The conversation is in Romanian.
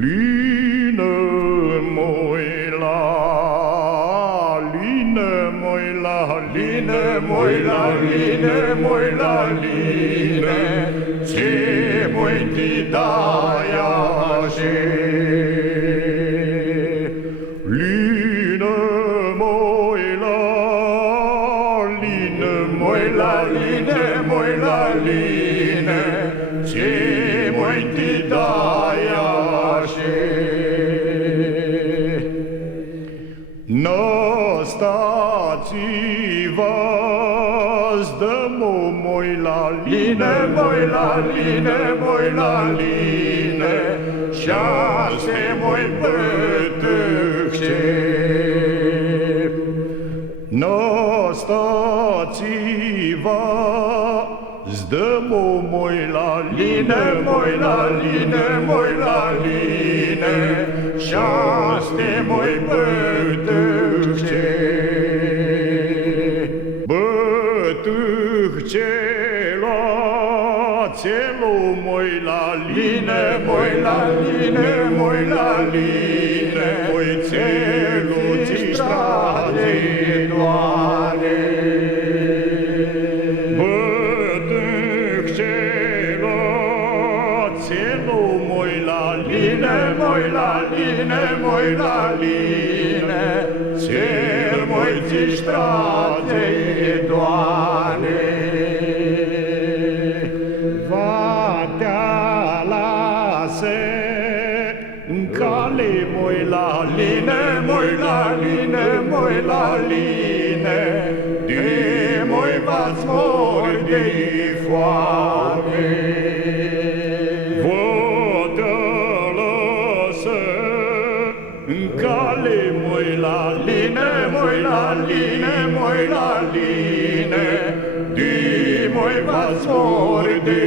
Line moila, line moila, line moila, line moila, line, ce moi ti daia she. Line moila, line moila, line moila, line, ce moi ti daia she. Nastați-vă, zdă-mo moi la line, moi la line, moi la line, șase moi pătâhce. Nastați-vă, zdă-mo moi la line, moi la line, moi la line, șase moi pătâhce. Bătâhcelă, moi la line, moi la line, moi la line, moi țelu-ți strade doare. Bătâhcelă, moi la line, moi la line, moi la line, țel moi-ți strade doare. Cale moi la line, moi la line, moi la line, de moi v-ați mori de foame. Vă lăsă în cale moi la line, moi la line, moi la line, de moi v-ați mori de